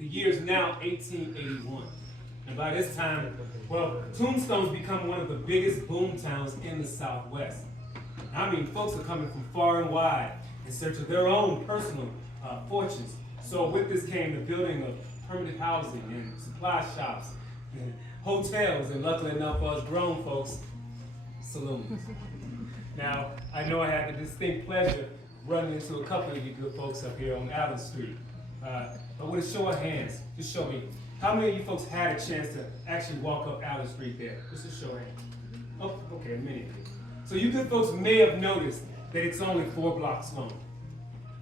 The year is now 1881. And by this time, well, Tombstone's become one of the biggest boom towns in the Southwest. I mean, folks are coming from far and wide in search of their own personal fortunes. So with this came the building of permanent housing and supply shops and hotels, and luckily enough for us grown folks, saloons. Now, I know I had the distinct pleasure of running into a couple of you good folks up here on Allen Street. But with a show of hands, just show me, how many of you folks had a chance to actually walk up Allen Street there? Just a show of hands. Oh, okay, many of you. So you good folks may have noticed that it's only 4 blocks long.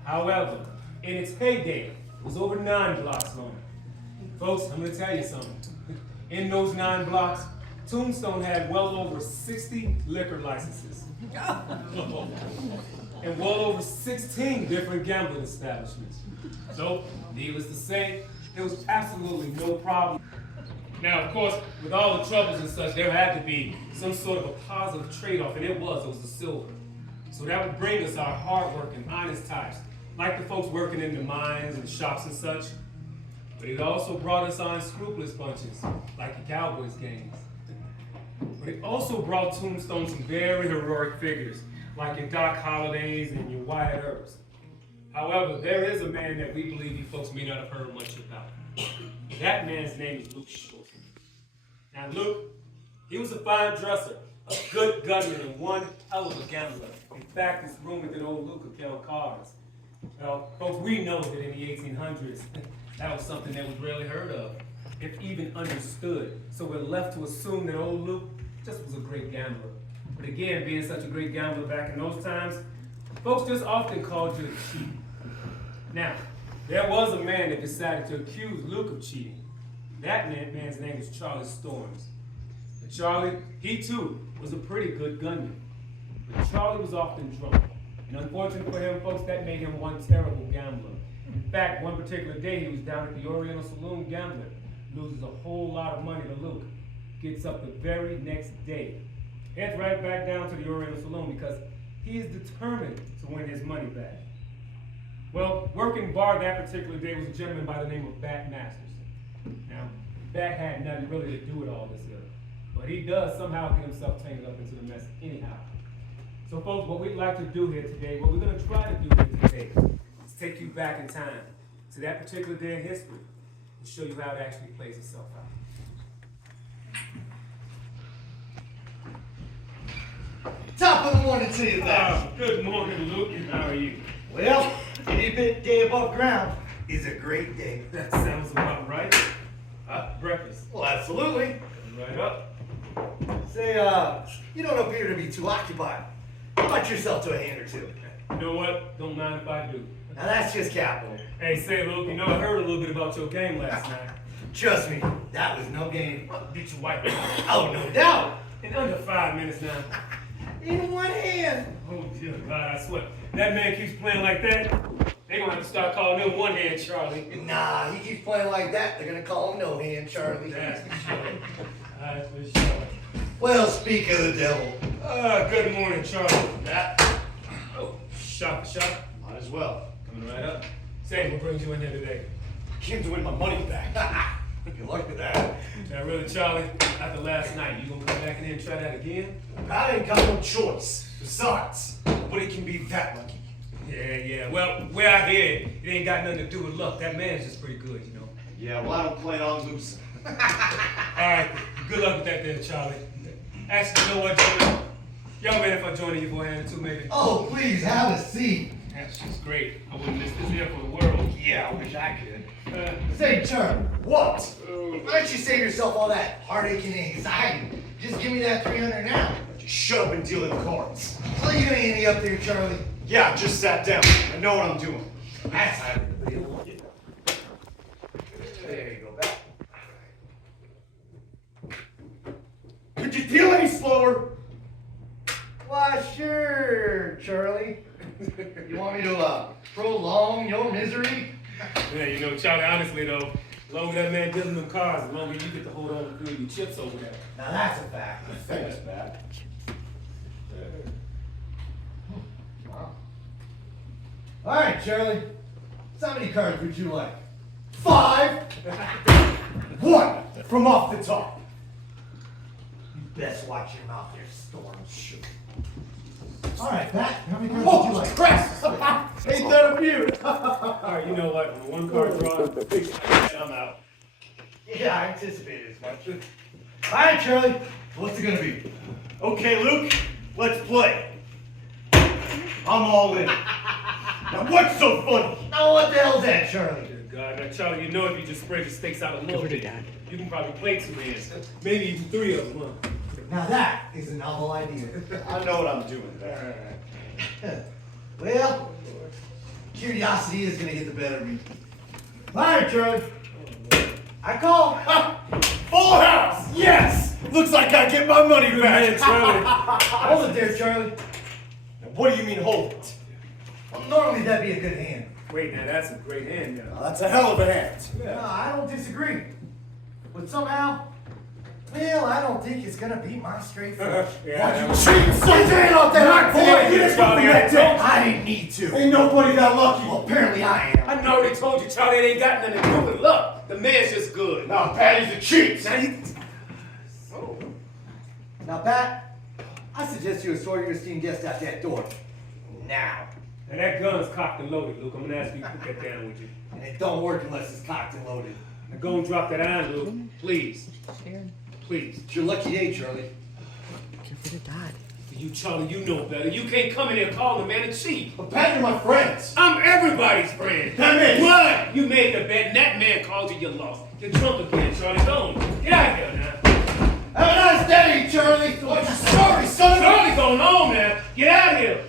However, in its heyday, it was over 9 blocks long. Folks, I'm gonna tell you something. In those 9 blocks, Tombstone had well over 60 liquor licenses. And well over 16 different gambling establishments. So, needless to say, there was absolutely no problem. Now, of course, with all the troubles and such, there had to be some sort of a positive trade-off, and it was the silver. So that would bring us our hard-working, honest types, like the folks working in the mines and the shops and such. But it also brought us our unscrupulous bunches, like the Cowboys gangs. But it also brought Tombstone some very heroic figures, like your Doc Holliday's and your Wyatt Earps. However, there is a man that we believe you folks may not have heard much about. That man's name is Luke Short. Now, Luke, he was a fine dresser, a good gunman, and one hell of a gambler. In fact, it's rumored that old Luke could count cards. Well, folks, we know that in the 1800s, that was something that was rarely heard of, if even understood. So we're left to assume that old Luke just was a great gambler. But again, being such a great gambler back in those times, folks just often called you a cheat. Now, there was a man that decided to accuse Luke of cheating. That man's name was Charlie Storms. And Charlie, he too, was a pretty good gunman. But Charlie was often drunk. And unfortunately for him, folks, that made him one terrible gambler. In fact, one particular day, he was down at the Oriental Saloon gambling, loses a whole lot of money to Luke. Gets up the very next day, heads right back down to the Oriental Saloon because he is determined to win his money back. Well, working bar that particular day was a gentleman by the name of Bat Masters. Now, Bat had nothing really to do with all this here, but he does somehow get himself tangled up into the mess anyhow. So folks, what we'd like to do here today, what we're going to try to do here today, is take you back in time to that particular day in history and show you how it actually plays itself out. Top of the morning to you, there. Good morning, Luke. How are you? Well, any bit day above ground is a great day. That sounds about right. Breakfast. Well, absolutely. Right up. Say, you don't appear to be too occupied. How about yourself to a hand or two? You know what? Don't mind if I do. Now that's just capital. Hey, say, Luke, you know I heard a little bit about your game last night. Trust me, that was no game. Beat your wife. Oh, no doubt. In under 5 minutes now. In one hand. Oh, dear God, I swear. That man keeps playing like that, they're going to have to start calling him one-hand Charlie. Nah, he keeps playing like that. They're gonna call him No Hand Charlie. That's for sure. That's for sure. Well, speak of the devil. Good morning, Charlie. Oh, shot. Might as well. Coming right up. Say, what brings you in here today? I came to win my money back. Good luck with that. Now, really, Charlie, after last night, you gonna come back in here and try that again? I ain't got no choice. Besides, nobody can be that lucky. Yeah. Well, where I hear it ain't got nothing to do with luck. That man's just pretty good, you know. Yeah, well, I don't play it on loose. All right, good luck with that there, Charlie. Actually, you know what, Joey? Young man, if I join you for a hand or two, maybe. Oh, please, have a seat. That's just great. I wouldn't miss this here for the world. Yeah, I wish I could. Say, Turn, what? Why don't you save yourself all that heartache and anxiety? Just give me that 300 now. Just shut up and deal in cards. So you gonna ante up there, Charlie? Yeah, just sat down. I know what I'm doing. That's how everybody will get. There you go, back. Could you deal any slower? Why, sure, Charlie. You want me to prolong your misery? Yeah, you know, Charlie, honestly, though, as long as that man dealing them cards, as long as you get to hold on to a few of your chips over there. Now that's a fact. Thanks, Bat. Wow. All right, Charlie. So how many cards would you like? 5? One from off the top. You best watch your mouth there, Storm. Shoot. All right, Pat. How many cards would you like? Press! Ain't that a beaut? All right, you know what? When one card draws, I'm out. Yeah, I anticipated as much. All right, Charlie. What's it gonna be? Okay, Luke, let's play. I'm all in. Now, what's so funny? Oh, what the hell's that, Charlie? Good God, now Charlie, you know if you just spread your stakes out a little bit, you can probably play 2 hands, maybe even 3 of them. Huh? Now that is a novel idea. I know what I'm doing. Well, curiosity is gonna get the better of me. All right, Charlie. I call. Full house! Yes! Looks like I get my money Good back. man, Charlie. Hold it there, Charlie. Now, what do you mean hold it? Well, normally that'd be a good hand. Wait, now that's a great hand, Now, now. that's a hell of a hand. No, I don't disagree. But somehow, well, I don't think it's gonna beat my straight flush. Yeah, Cheat! Get your hand off that hot boy! Get it off that deck. I didn't need to. Ain't nobody that lucky. Well, apparently I am. I already told you, Charlie, it ain't got nothing to do with luck. The man's just good. Now, Patty's a cheat. Now you... Now, Pat, I suggest you escort your esteemed guest out that door. Now. Now that gun's cocked and loaded, Luke. I'm gonna ask you to put that down with you. And it don't work unless it's cocked and loaded. Now go and drop that iron, Luke. Please. Please. It's your lucky day, Charlie. You, Charlie, you know better. You can't come in here calling the man a cheat. But Pat, you're my friends. I'm everybody's friend. That means- What? You made the bet, and that man called you, you lost. You're drunk again, Charlie. Go on. Get out of here now. Have a nice day, Charlie. What's your story, son? Charlie's going on, man. Get out of here.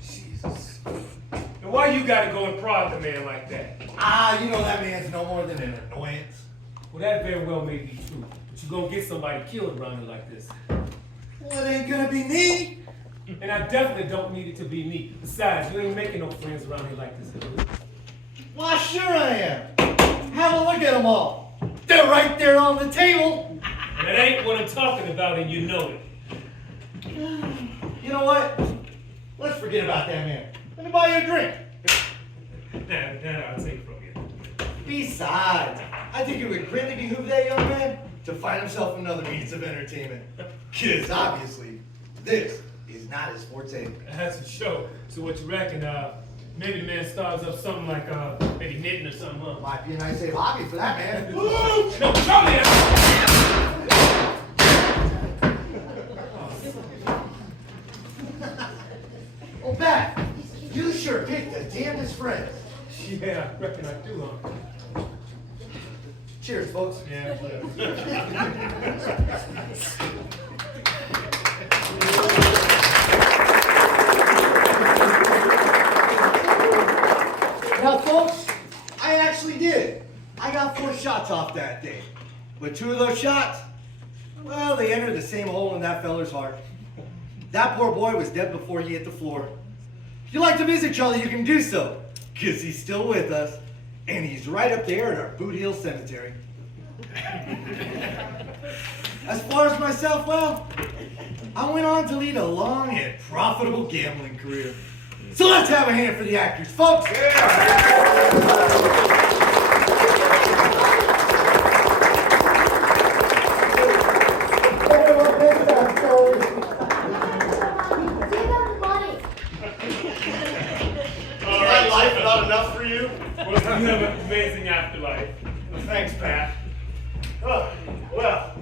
Jesus. And why you gotta go and prod the man like that? Ah, you know that man's no more than an annoyance. Well, that very well may be true. But you gonna get somebody killed around here like this. Well, it ain't gonna be me. And I definitely don't need it to be me. Besides, you ain't making no friends around here like this. Why, sure I am. Have a look at them all. They're right there on the table. And it ain't what I'm talking about, and you know it. You know what? Let's forget about that man. Let me buy you a drink. Now I'll take from you. Besides, I think it would greatly behoove that young man to find himself another means of entertainment. Because obviously, this is not his forte. That's for sure. So what you reckon? Maybe the man starts up something like maybe knitting or something, huh? Might be a nice safe hobby for that man. No, Charlie! Oh, Pat, you sure picked the damnedest friends. Yeah, I reckon I do, huh? Cheers, folks. Yeah, whatever. Now, folks, I actually did. I got 4 shots off that day. But 2 of those shots, well, they entered the same hole in that feller's heart. That poor boy was dead before he hit the floor. If you'd like to visit Charlie, you can do so, because he's still with us, and he's right up there at our Boot Hill Cemetery. As far as myself, well, I went on to lead a long and profitable gambling career. So let's have a hand for the actors, folks. All right, life not enough for you? Well, you have an amazing afterlife. Thanks, Pat. Oh, well,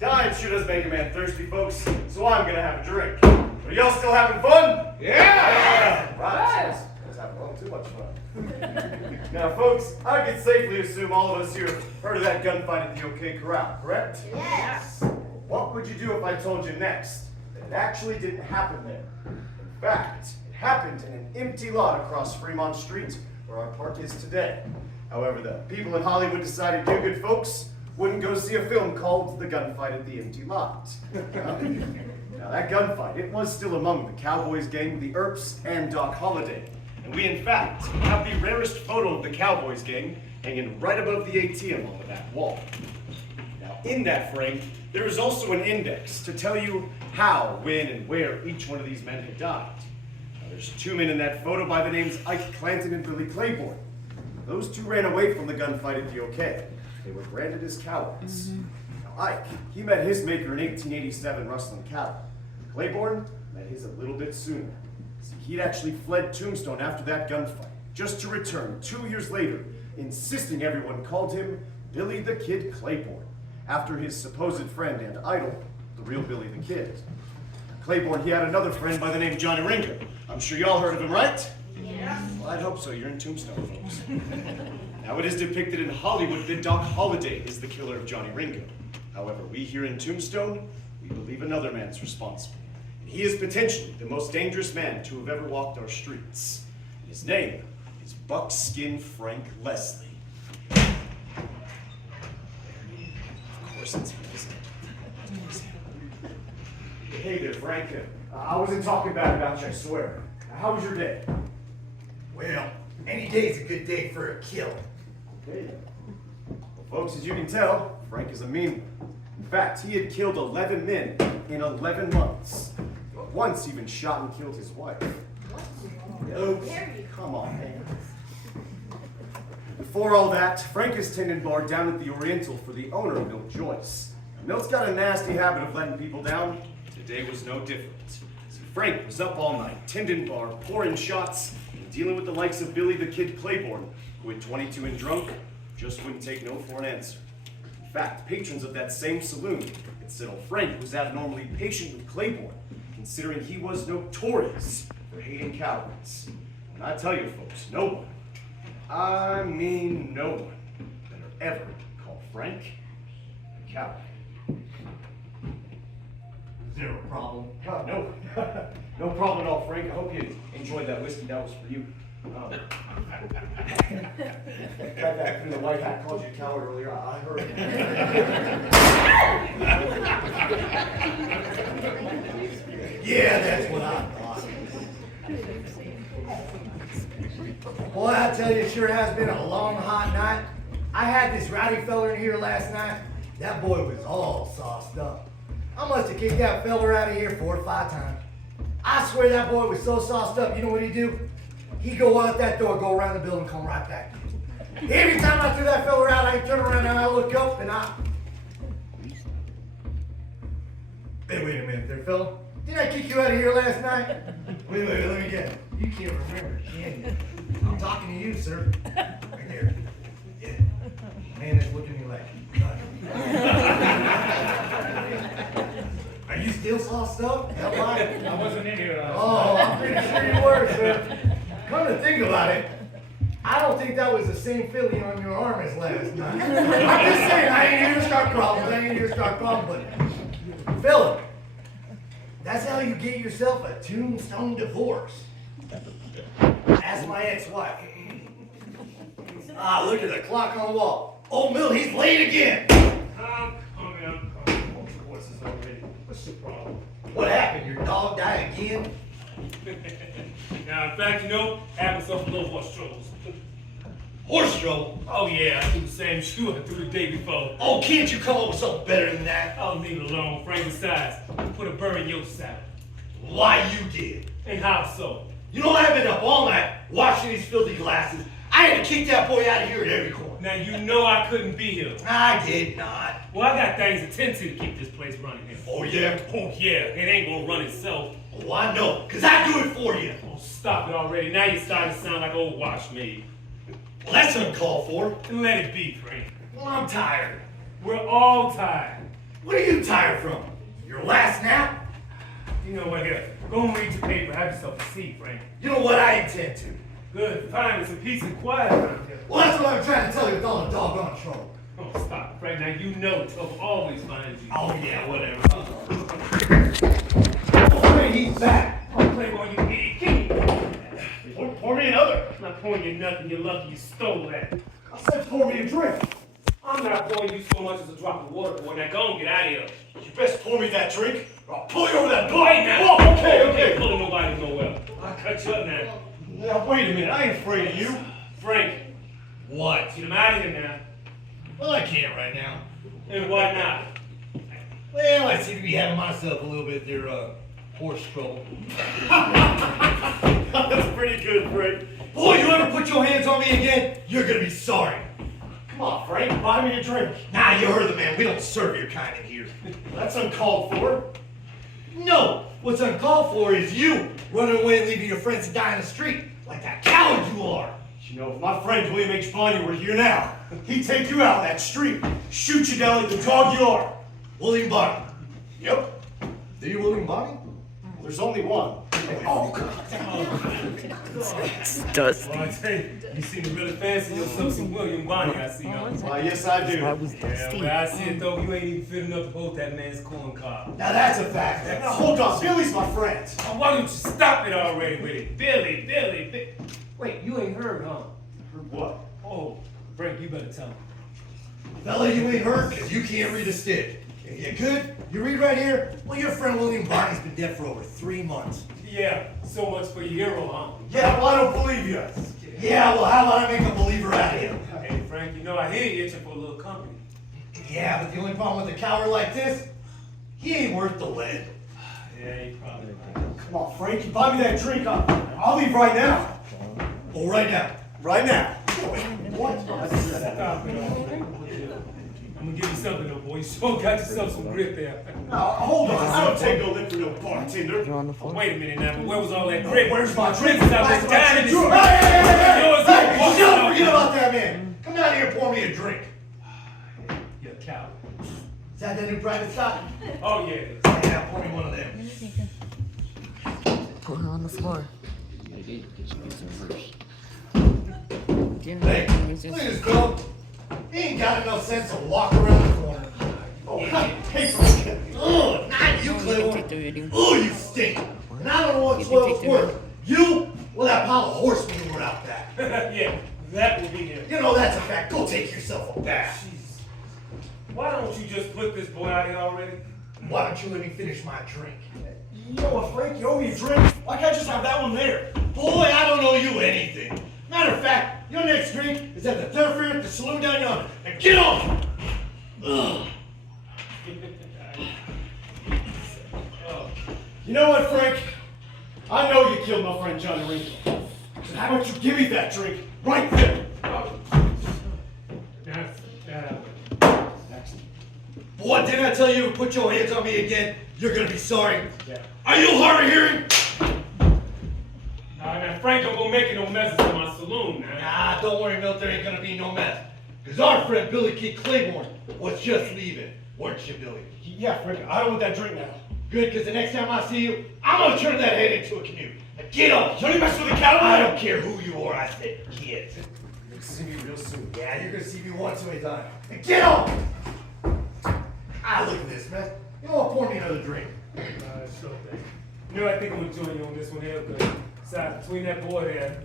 dying sure does make a man thirsty, folks, so I'm gonna have a drink. Are y'all still having fun? Yeah! Right. Just having a little too much fun. Now, folks, I can safely assume all of us here have heard of that gunfight at the OK Corral, correct? Yes. What would you do if I told you next that it actually didn't happen there? In fact, it happened in an empty lot across Fremont Street, where our park is today. However, the people in Hollywood decided you good folks wouldn't go see a film called The Gunfight at the Empty Lot. Now that gunfight, it was still among the Cowboys gang, the Earps, and Doc Holliday. And we, in fact, have the rarest photo of the Cowboys gang hanging right above the ATM on the back wall. Now, in that frame, there is also an index to tell you how, when, and where each one of these men had died. Now, there's two men in that photo by the names Ike Clanton and Billy Claiborne. Those two ran away from the gunfight at the OK. They were branded as cowards. Now Ike, he met his maker in 1887 rustling cattle. Claiborne met his a little bit sooner. See, he'd actually fled Tombstone after that gunfight, just to return 2 years later, insisting everyone called him Billy the Kid Claiborne, after his supposed friend and idol, the real Billy the Kid. Claiborne, he had another friend by the name Johnny Ringo. I'm sure y'all heard of him, right? Yeah. Well, I'd hope so. You're in Tombstone, folks. Now, it is depicted in Hollywood that Doc Holliday is the killer of Johnny Ringo. However, we here in Tombstone, we believe another man's responsible. And he is potentially the most dangerous man to have ever walked our streets. And his name is Buckskin Frank Leslie. Of course it's him, isn't it? Hey there, Frank. I wasn't talking bad about you, I swear. How was your day? Well, any day's a good day for a kill. Okay. Well, folks, as you can tell, Frank is a mean one. In fact, he had killed 11 men in 11 months. Once even shot and killed his wife. Oops. Come on, man. Before all that, Frank is tending bar down at the Oriental for the owner, Milt Joyce. Now, Milt's got a nasty habit of letting people down. Today was no different. So Frank was up all night, tending bar, pouring shots, and dealing with the likes of Billy the Kid Claiborne, who at 22 and drunk, just wouldn't take no for an answer. In fact, patrons of that same saloon had said old Frank was abnormally patient with Claiborne, considering he was notorious for hating cowards. And I tell you folks, no one, I mean no one, better ever call Frank a coward. Zero problem. Oh, no, no problem at all, Frank. I hope you enjoyed that whiskey. That was for you. That guy through the white hat called you a coward earlier. I heard it. Yeah, that's what I thought. Boy, I tell you, it sure has been a long, hot night. I had this rowdy fella in here last night. That boy was all sauced up. I must have kicked that fella out of here 4 or 5 times. I swear that boy was so sauced up, you know what he'd do? He'd go out that door, go around the building, come right back in. Every time I threw that fella out, I'd turn around and I look up and Hey, wait a minute there, fella. Didn't I kick you out of here last night? Wait, let me get it. You can't remember, can you? I'm talking to you, sir. Right there. Yeah. Man that's looking at me like, Are you still sauced up? Hell, I wasn't in here. Oh, I'm pretty sure you were, sir. Come to think about it, I don't think that was the same feeling on your arm as last night. I'm just saying, I ain't here to start problems, but Philip, that's how you get yourself a tombstone divorce. Ask my ex-wife. Ah, look at the clock on the wall. Old Mill, he's late again. I'm coming. Horses already. What's the problem? What happened? Your dog died again? Now, in fact, had myself a little horse troubles. Horse trouble? Oh, yeah, I threw the same shoe I threw the day before. Oh, can't you come up with something better than that? I'll leave it alone, Frank. Besides, put a burr in your saddle. Why you did? And how so? You know, I've been up all night washing these filthy glasses. I had to kick that boy out of here at every corner. Now, you know I couldn't be here. I did not. Well, I got things to tend to keep this place running here. Oh, yeah? Oh, yeah, it ain't gonna run itself. Oh, I know, because I do it for you. Oh, stop it already. Now you're starting to sound like old wash me. Well, that's uncalled for. And let it be, Frank. Well, I'm tired. We're all tired. What are you tired from? Your last nap? You know what, here. Go and read your paper. Have yourself a seat, Frank. You know what I intend to. Good. Find some peace and quiet around here. Well, that's what I'm trying to tell you with all the doggone trouble. Oh, stop, Frank. Now you know trouble always finds you. Oh, yeah, whatever. Frank, he's back. Oh, Playboy, you idiot. Pour me another. I'm not pouring you nothing. You're lucky you stole that. I said pour me a drink. I'm not pouring you so much as a drop of water, boy. Now go and get out of here. You best pour me that drink, or I'll pull you over that butt. Wait now. Oh, okay, You okay. ain't pulling nobody nowhere. I'll cut you up now. Now, wait a minute. I ain't afraid of you. Frank, What? get him out of here now. Well, I can't right now. And why not? Well, I seem to be having myself a little bit there, Horse trouble. That's pretty good, Frank. Boy, you ever put your hands on me again, you're gonna be sorry. Come on, Frank, buy me a drink. Nah, you heard the man. We don't serve your kind in here. That's uncalled for. No, what's uncalled for is you running away and leaving your friends to die in the street like that coward you are. You know, if my friend William H. Bonny were here now, he'd take you out on that street, shoot you down like the dog you are. William Bonny. Yep. Do you William Bonny? There's only one. Oh, God. Well, I tell you, you seem really fancy yourself some William Bonny, I see. Why, yes, I do. Yeah, well, I see it though. You ain't even fit enough to hold that man's corn cob. Now that's a fact. Now, hold on. Billy's my friend. Oh, why don't you stop it already with it? Billy. Wait, you ain't heard, huh? Heard what? Oh, Frank, you better tell him. Fella, you ain't hurt because you can't read a stick. If you could, you read right here. Well, your friend William Bonny's been dead for over 3 months. Yeah, so much for your hero, huh? Yeah, well, I don't believe you. Yeah, well, how about I make a believer out of him? Hey, Frank, you know I hear you itching for a little company. Yeah, but the only problem with a coward like this, he ain't worth the lead. Yeah, you probably right. Come on, Frank, you buy me that drink. I'll leave right now. Oh, right now. Right now. What? Stop it, I'm gonna give you something though, boy. You sure got yourself some grit there. Hold on. I don't take no lip for no bartender. Oh, wait a minute now, but where was all that grit? Where's my drink? I was dying in this Hey, Yours hey, is- don't forget about that man. Come down here and pour me a drink. You're a coward. Is that the new private stock? Oh, yeah, it is. Yeah, pour me one of them. Put her on the floor. Hey, look at this girl. He ain't got enough sense to walk around the corner. Oh, hey, Frank. Ugh, not you, Claymore. Oh, you stink. And I don't know what 12's worth. You? Well, that pile of horse manure out back. Yeah, that will be him. You know that's a fact. Go take yourself a bath. Why don't you just put this boy out here already? Why don't you let me finish my drink? You know what, Frank? You owe me a drink. Why can't I just have that one there? Boy, I don't owe you anything. Matter of fact, your next drink is at the Thoroughfare at the saloon down yonder. Now get on! Ugh. You know what, Frank? I know you killed my friend John Ringo. So how about you give me that drink right there? Boy, didn't I tell you to put your hands on me again? You're gonna be sorry. Yeah. Are you hard of hearing? Now, Frank, don't go making no messes in my saloon, man. Nah, don't worry, Milt, there ain't gonna be no mess. Cause our friend Billy Kid Claiborne was just leaving, weren't you, Billy? Yeah, Frank, I don't want that drink now. Good, cause the next time I see you, I'm gonna turn that head into a canoe. Now get on! Don't you mess with the coward? I don't care who you are, I said kid. You'll see me real soon. Yeah, you're gonna see me once in a time. Now get on! Ah, look at this, man. You know what, pour me another drink. Sure thing. You know, I think I'm gonna join you on this one here, because besides, between that boy there,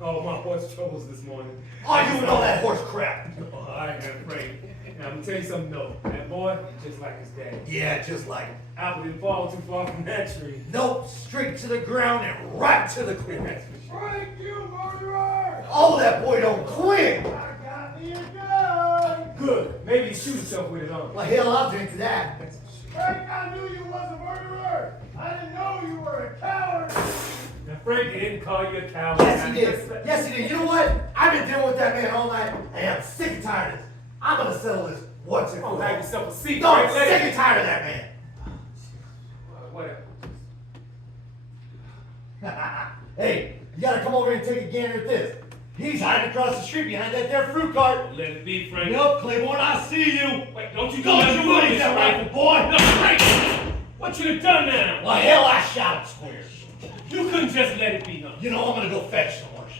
oh, my horse troubles this morning. Oh, you and all that horse crap. Oh, I ain't afraid. Now, I'm gonna tell you something though. That boy, just like his dad. Yeah, just like Apple didn't fall too far from that tree. nope, straight to the ground and right to the clear. That's for sure. Frank, you murderer! Oh, that boy don't quit. I got me a gun! Good. Maybe he shoot himself with it on. Well, hell, I'll drink to that. Frank, I knew you was a murderer! I didn't know you were a coward! Now, Frank, he didn't call you a coward. Yes, he did. Yes, he did. You know what? I've been dealing with that man all night, and I'm sick and tired of this. I'm gonna settle this once and for Oh, all. have yourself a seat. No, I'm Frank. Let sick it- and tired of that man. Whatever. Hey, you gotta come over here and take a gander at this. He's hiding across the street behind that there fruit cart. Let it be, Frank. Yup, Claiborne, I see you. Wait, don't you Don't let you me raise this, that Frank. rifle, boy. No, Frank! What you done done now? Well, hell, I shot him square. You couldn't just let it be, huh? You know, I'm gonna go fetch the horse.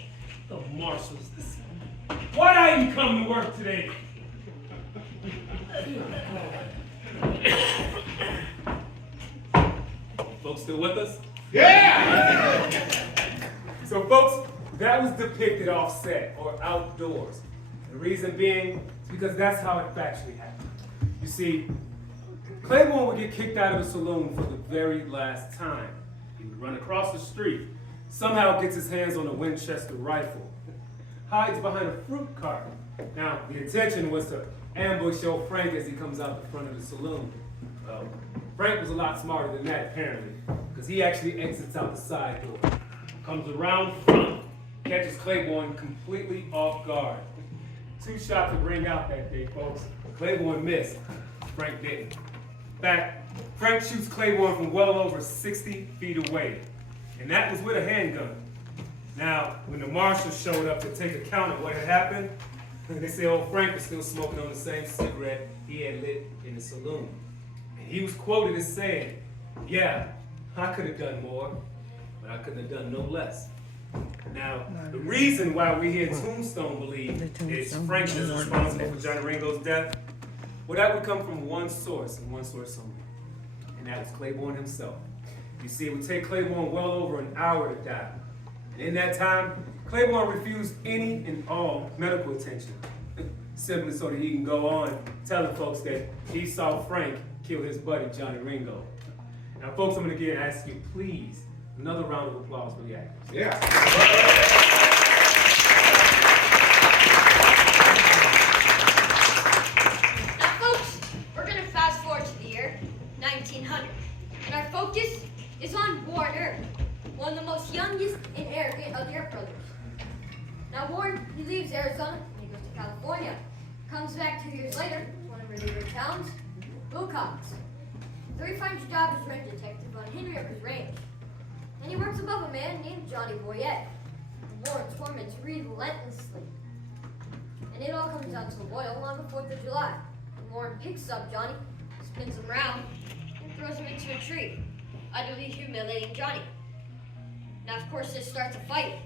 The marshals this. Why'd I even come to work today? Folks still with us? Yeah! So folks, that was depicted off-set or outdoors. The reason being is because that's how it factually happened. You see, Claiborne would get kicked out of the saloon for the very last time. He would run across the street, somehow gets his hands on a Winchester rifle, hides behind a fruit cart. Now, the intention was to ambush old Frank as he comes out the front of the saloon. Well, Frank was a lot smarter than that, apparently, because he actually exits out the side door, comes around front, catches Claiborne completely off guard. 2 shots to bring out that day, folks. Claiborne missed. Frank didn't. In fact, Frank shoots Claiborne from well over 60 feet away, and that was with a handgun. Now, when the marshals showed up to take account of what had happened, they say old Frank was still smoking on the same cigarette he had lit in the saloon. And he was quoted as saying, "Yeah, I could have done more, but I couldn't have done no less." Now, the reason why we here at Tombstone believe is Frank is responsible for Johnny Ringo's death, well, that would come from one source, and one source only, and that was Claiborne himself. You see, it would take Claiborne well over an hour to die. And in that time, Claiborne refused any and all medical attention, simply so that he can go on telling folks that he saw Frank kill his buddy, Johnny Ringo. Now, folks, I'm going to again ask you, please, another round of applause for the actors. Yeah. Now, folks, we're going to fast forward to the year 1900, and our focus is on Warner, one of the most youngest and arrogant of the Earp brothers. Now, Warren, he leaves Arizona and he goes to California. Comes back 2 years later, one of our neighboring towns, Wilcox. So he finds a job as range detective on Henry Rivers Range. And he works above a man named Johnny Boyette. Warren torments relentlessly. And it all comes down to a boil on the 4th of July. And Warren picks up Johnny, spins him around, and throws him into a tree, utterly humiliating Johnny. Now, of course, this starts a fight,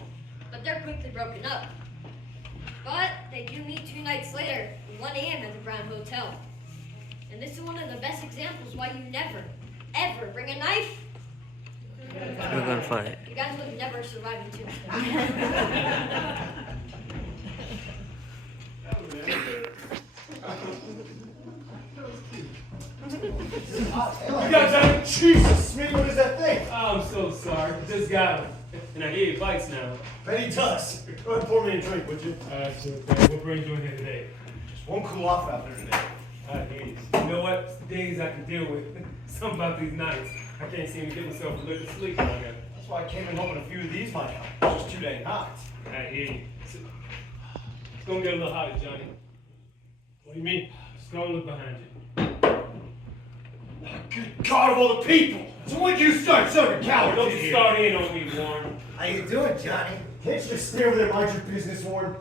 but they're quickly broken up. But they do meet 2 nights later, at 1 a.m. at the Brown Hotel. And this is one of the best examples why you never, ever bring a knife. We're gonna fight. You guys would never survive in Tombstone. You got Johnny? Jesus, Smee, what is that thing? Oh, I'm so sorry. Just got him. And I hear he bites now. Bet he does. Go ahead and pour me a drink, would you? Sure thing. What brings you in here today? Just won't cool off out there today. I hear you. You know what? It's days I can deal with. Something about these nights. I can't seem to get myself a little sleep on here. That's why I came in home in a few of these my house. It's just too dang hot. I hear you. It's gonna get a little hotter, Johnny. What do you mean? Just go and look behind you. Good God of all the people! So when did you start serving cowards Don't in you here? start in on me, Warren. How you doing, Johnny? Can't you just stay over there and mind your business, Warren?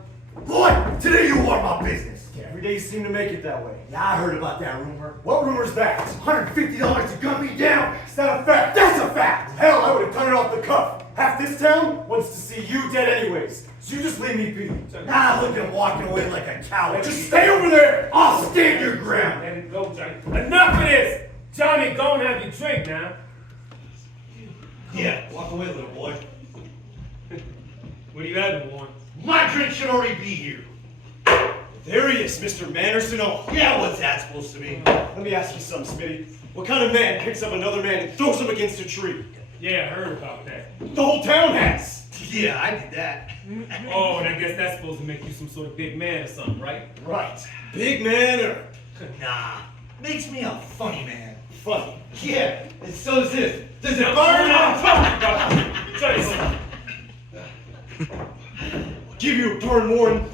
Boy, today you are my business. Every day you seem to make it that way. Yeah, I heard about that rumor. What rumor's that? $150 to gun me down. It's not a fact. That's a fact. Hell, I would have done it off the cuff. Half this town wants to see you dead anyways. So you just leave me be. Nah, look at him walking away like a coward. Just stay over there! I'll stand your ground. Let it go, Johnny. Enough of this! Johnny, go and have your drink now. Yeah, walk away, little boy. What are you having, Warren? My drink should already be here. There he is, Mr. Manners and all. Yeah, what's that supposed to mean? Let me ask you something, Smitty. What kind of man picks up another man and throws him against a tree? Yeah, I heard about that. The whole town has. Yeah, I did that. Oh, and I guess that's supposed to make you some sort of big man or something, right? Right. Big man or Nah, makes me a funny man. funny? Yeah, and so does this. Does it Now, burn? I'm talking about. Johnny, Give you a burn, Warren.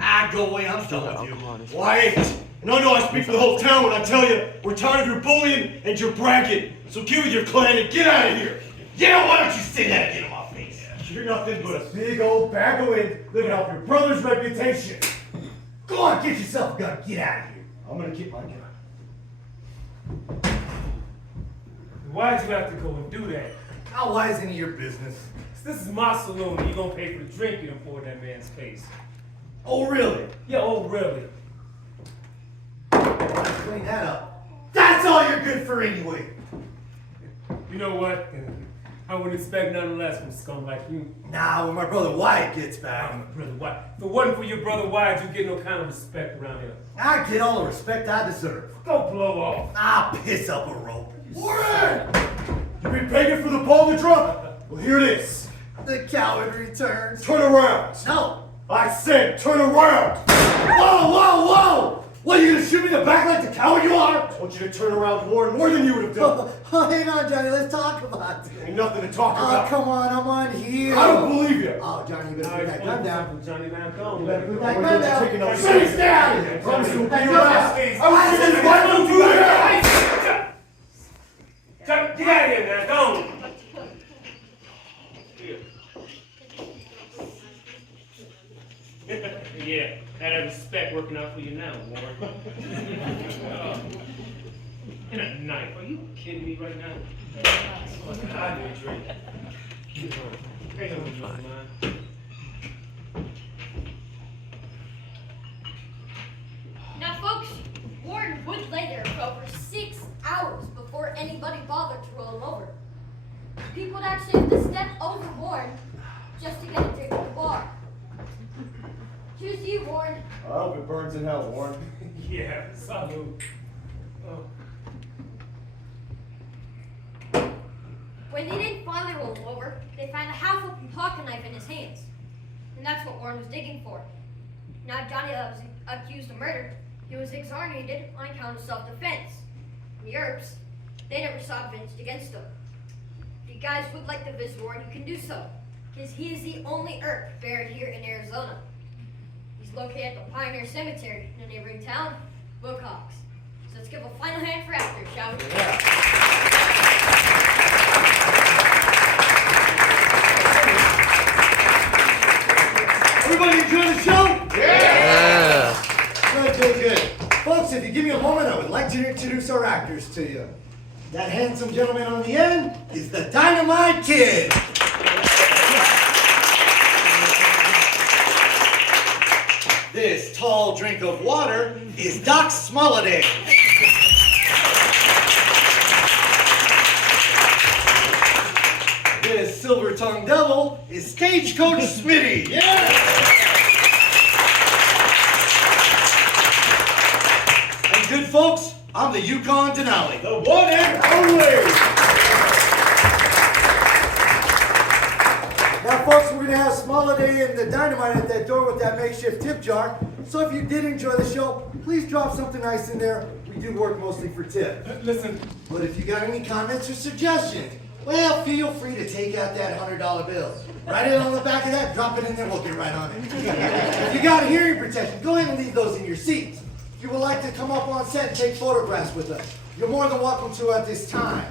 Ah, go away, I'm done with you. Why ain't? And I know I speak for the whole town when I tell you we're tired of your bullying and your bragging. So get with your clan and get out of here. Yeah, why don't you say that again in my face? You're nothing but a big old bag of wind living off your brother's reputation. Go on, get yourself a gun, get out of here. I'm gonna get my gun. why'd you have to go and do that? Now, why is any of your business? This is my saloon, and you're gonna pay for the drink you done poured in that man's face. Oh, really? Yeah, oh, really? Clean that up. That's all you're good for anyway. You know what? I wouldn't expect nothing less from a scum like you. Nah, when my brother Wyatt gets back, Brother Wyatt. If it wasn't for your brother Wyatt, you'd get no kind of respect around here. I get all the respect I deserve. Go blow off. I'll piss up a rope. Warren! You been begging for the ball to drop? Well, here it is. The coward returns. Turn around. No. I said turn around. Whoa, whoa, whoa! What, you gonna shoot me in the back like the coward you are? I want you to turn around, Warren, more than you would have done. Oh, hang on, Johnny, let's talk about it. Ain't nothing to talk Oh, about. come on, I'm on here. I don't believe you. Oh, Johnny, you better put that gun down. Johnny, now go. You better put that We're gun going to take down. another Please step. stay out of here. I promise you will be That your gun last. down. I will see this right on through there. Johnny, get out of here now, go on. Yeah, that respect working out for you now, Warren. And a knife, are you kidding me right now? I do a drink. Hang on, man. Now, folks, Warren would lay there for over 6 hours before anybody bothered to roll him over. People would actually have to step over Warren just to get a drink at the bar. Cheers to you, Warren. I hope it burns in hell, Warren. Yeah, salute. Oh. When they didn't finally roll him over, they found a half-open pocket knife in his hands. And that's what Warren was digging for. Now, Johnny that was accused of murder, he was exonerated on account of self-defense. And the Earps, they never saw evidence against him. If you guys would like to visit Warren, you can do so, because he is the only Earp buried here in Arizona. He's located at the Pioneer Cemetery in the neighboring town, Wilcox. So let's give a final hand for After, shall we? Everybody enjoy the show? Yeah. Good, good, good. Folks, if you give me a moment, I would like to introduce our actors to you. That handsome gentleman on the end is the Dynamite Kid. This tall drink of water is Doc Smolliday. This silver-tongued devil is Stagecoach Smitty. Yeah! And good folks, I'm the Yukon Denali. The one and only. Now, folks, we're going to have Smolliday and the Dynamite at that door with that makeshift tip jar. So if you did enjoy the show, please drop something nice in there. We do work mostly for tip. Listen, But if you got any comments or suggestions, well, feel free to take out that $100 bill. Write it on the back of that, drop it in there, we'll get right on it. If you got hearing protection, go ahead and leave those in your seats. If you would like to come up on set and take photographs with us, you're more than welcome to at this time.